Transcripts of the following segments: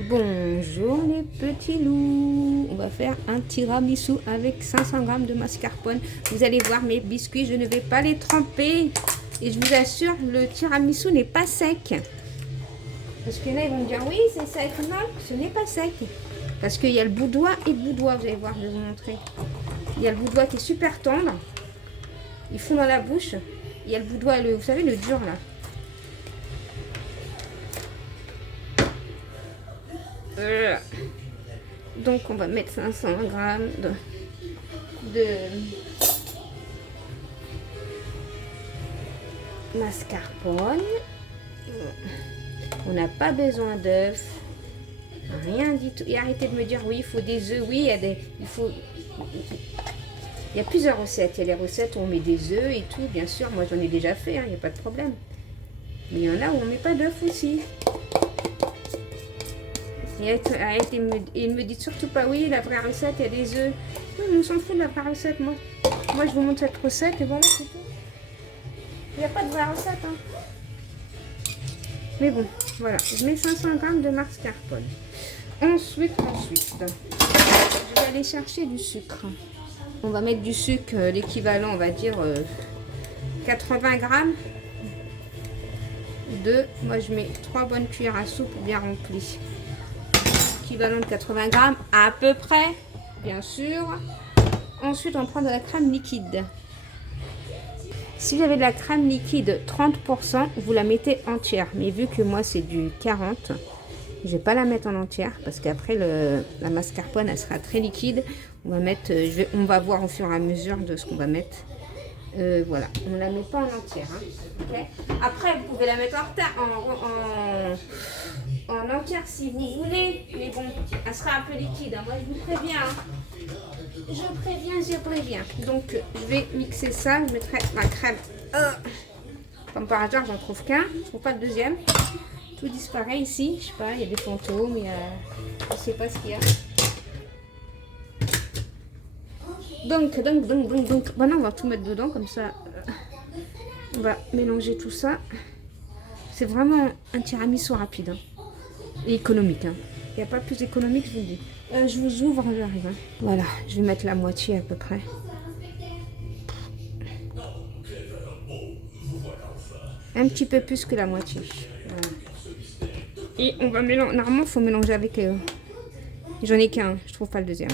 Bonjour les petits loups. On va faire un tiramisu avec 500 g de mascarpone. Vous allez voir mes biscuits, je ne vais pas les tremper. Et je vous assure, le tiramisu n'est pas sec. Parce que là, ils vont me dire, oui, c'est sec. Non, ce n'est pas sec. Parce qu'il y a le boudoir et le boudoir, vous allez voir, je vais vous montrer. Il y a le boudoir qui est super tendre. Ils font dans la bouche. Il y a le boudoir, vous savez, le dur là. Donc on va mettre 500 g de mascarpone. On n'a pas besoin d'œufs, rien du tout. Et arrêtez de me dire oui, il faut des œufs. Oui, il y a plusieurs recettes. Il y a les recettes où on met des œufs et tout, bien sûr. Moi j'en ai déjà fait, il n'y a pas de problème. Mais il y en a où on ne met pas d'œufs aussi. Et il me dit surtout pas oui, la vraie recette, il y a des œufs. Oui, on s'en fout de la vraie recette, moi. Moi, je vous montre cette recette et voilà, c'est tout. Il n'y a pas de vraie recette, hein. Mais bon, voilà. Je mets 500 g de mascarpone. Ensuite, je vais aller chercher du sucre. On va mettre du sucre, l'équivalent, on va dire, 80 g. Moi, je mets 3 bonnes cuillères à soupe bien remplies. Équivalent de 80 g à peu près, bien sûr. Ensuite, on prend de la crème liquide. Si vous avez de la crème liquide 30%, vous la mettez entière. Mais vu que moi, c'est du 40, je vais pas la mettre en entière parce qu'après, la mascarpone, elle sera très liquide. On va mettre, on va voir au fur et à mesure de ce qu'on va mettre. Voilà, on ne la met pas en entière. Hein. Okay. Après, vous pouvez la mettre en entière si vous voulez. Mais bon, elle sera un peu liquide. Hein. Moi, je vous préviens. Hein. Je préviens. Donc, je vais mixer ça. Je mettrai ma crème. Comme par hasard, j'en trouve qu'un. Je ne trouve pas le deuxième. Tout disparaît ici. Je sais pas, il y a des fantômes. Je ne sais pas ce qu'il y a. Donc, maintenant on va tout mettre dedans comme ça. On va mélanger tout ça. C'est vraiment un tiramisu rapide hein. Et économique. Hein. Il n'y a pas plus économique, je vous le dis. Je vous ouvre, j'arrive. Hein. Voilà, je vais mettre la moitié à peu près. Un petit peu plus que la moitié. Voilà. Et on va mélanger. Normalement, il faut mélanger avec. J'en ai qu'un, je trouve pas le deuxième.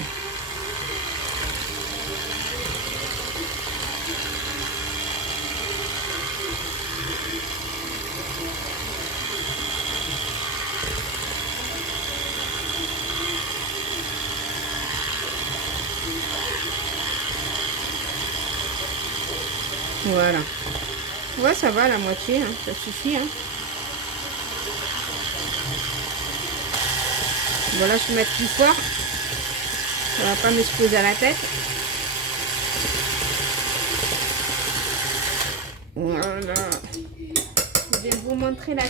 Voilà. Ouais, ça va la moitié, hein, ça suffit. Hein. Voilà, je vais mettre plus fort. Ça va pas m'exploser à la tête. Voilà. Je vais vous montrer la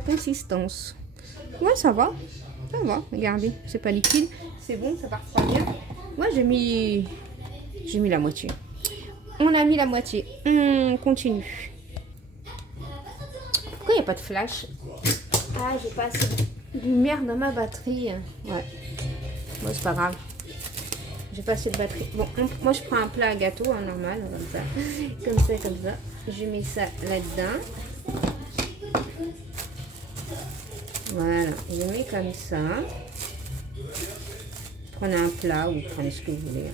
consistance. Ouais, ça va. Ça va, regardez. C'est pas liquide. C'est bon, ça part pas bien. Moi, j'ai mis la moitié. On a mis la moitié. On continue. Pourquoi il n'y a pas de flash? Ah, j'ai pas assez de lumière dans ma batterie. Ouais. Bon, c'est pas grave. J'ai pas assez de batterie. Bon, moi je prends un plat à gâteau, hein, normal, comme ça. Je mets ça là-dedans. Voilà, je mets comme ça. Prenez un plat ou prenez ce que vous voulez.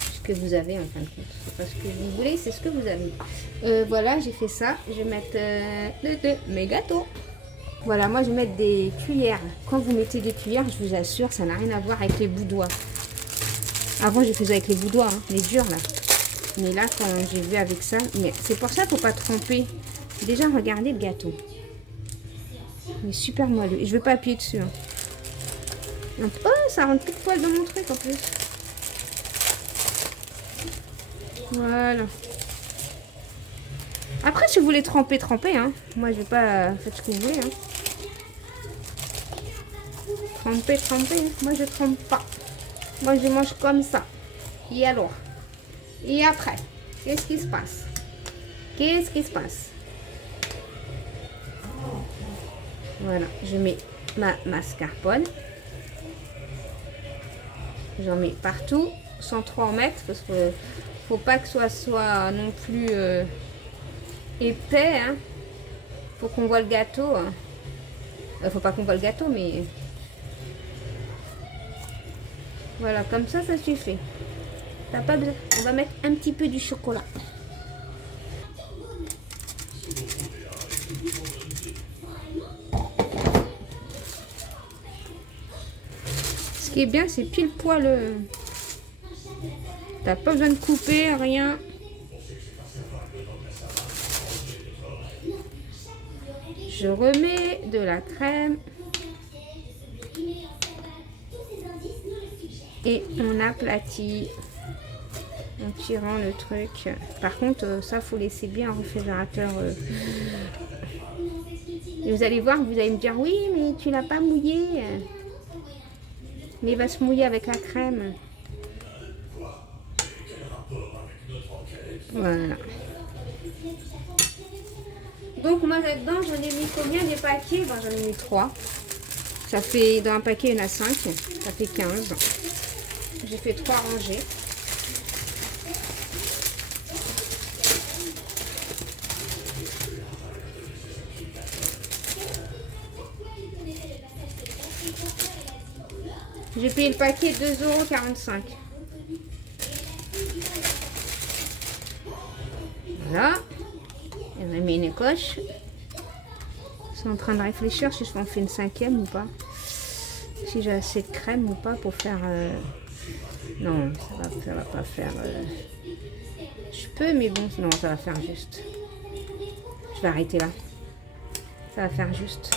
Ce que vous avez en fin de compte. C'est pas ce que vous voulez, c'est ce que vous avez. Voilà, j'ai fait ça. Je vais mettre mes gâteaux. Voilà, moi je vais mettre des cuillères. Quand vous mettez des cuillères, je vous assure, ça n'a rien à voir avec les boudoirs. Avant, je faisais avec les boudoirs, hein, les durs là. Mais là, quand j'ai vu avec ça, c'est pour ça qu'il ne faut pas tremper. Déjà, regardez le gâteau. Il est super moelleux. Et je ne veux pas appuyer dessus. Hein. Oh, ça rentre tout poil dans mon truc en plus. Voilà. Après, si vous voulez tremper. Hein. Moi, je vais pas faire ce que vous voulez. Hein. Tremper. Moi, je trempe pas. Moi, je mange comme ça. Et alors? Et après? Qu'est-ce qui se passe? Voilà, je mets ma mascarpone. J'en mets partout, sans trop en mettre, parce que faut pas que ce soit non plus épais. Hein. Faut qu'on voit le gâteau. Hein. Faut pas qu'on voit le gâteau, mais voilà, comme ça suffit. T'as pas besoin. On va mettre un petit peu du chocolat. Ce qui est bien, c'est pile poil. T'as pas besoin de couper, rien. Je remets de la crème. Et on aplatit en tirant le truc. Par contre, ça, faut laisser bien au réfrigérateur. Et vous allez voir, vous allez me dire, oui, mais tu l'as pas mouillé. Mais il va se mouiller avec la crème. Voilà. Donc moi là-dedans, j'en ai mis combien des paquets? Ben, j'en ai mis 3. Ça fait, dans un paquet, il y en a 5. Ça fait 15. J'ai fait 3 rangées. J'ai payé le paquet 2,45 €. Voilà. On a mis une coche. Je suis en train de réfléchir si je m'en fais une 5e ou pas. Si j'ai assez de crème ou pas pour faire... Non, ça va pas faire... Je peux, mais bon, non, ça va faire juste. Je vais arrêter là. Ça va faire juste.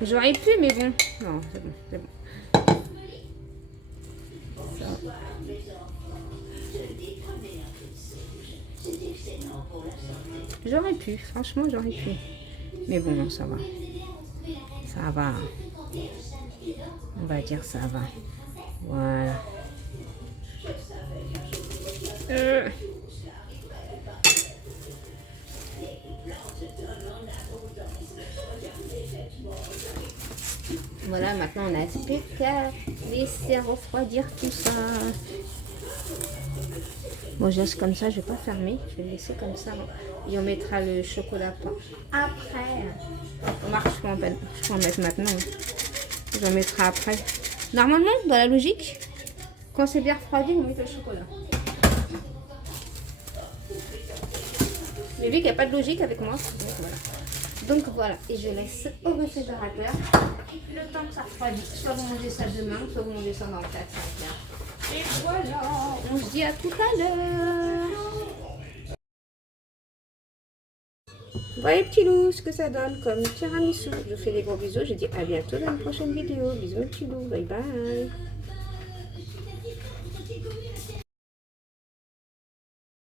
J'aurais pu, mais bon. Non, c'est bon, c'est bon. Ça. J'aurais pu, franchement, j'aurais pu. Mais bon, non, ça va. Ça va. On va dire ça va. Voilà. Voilà, maintenant on a plus qu'à laisser refroidir tout ça. Bon, je laisse comme ça, je vais pas fermer, je vais le laisser comme ça. Et on mettra le chocolat après. Remarque, je peux en mettre maintenant. Je en mettrai après. Normalement, dans la logique, quand c'est bien refroidi, on met le chocolat. Mais vu qu'il n'y a pas de logique avec moi, donc voilà. Et je laisse au réfrigérateur le temps que ça refroidit. Soit vous mangez ça demain, soit vous mangez ça dans 4-5 heures. Et voilà, on se dit à tout à l'heure. Voilà les petits loups, ce que ça donne comme tiramisu. Je vous fais des gros bisous, je dis à bientôt dans une prochaine vidéo. Bisous mes petits loups, bye bye.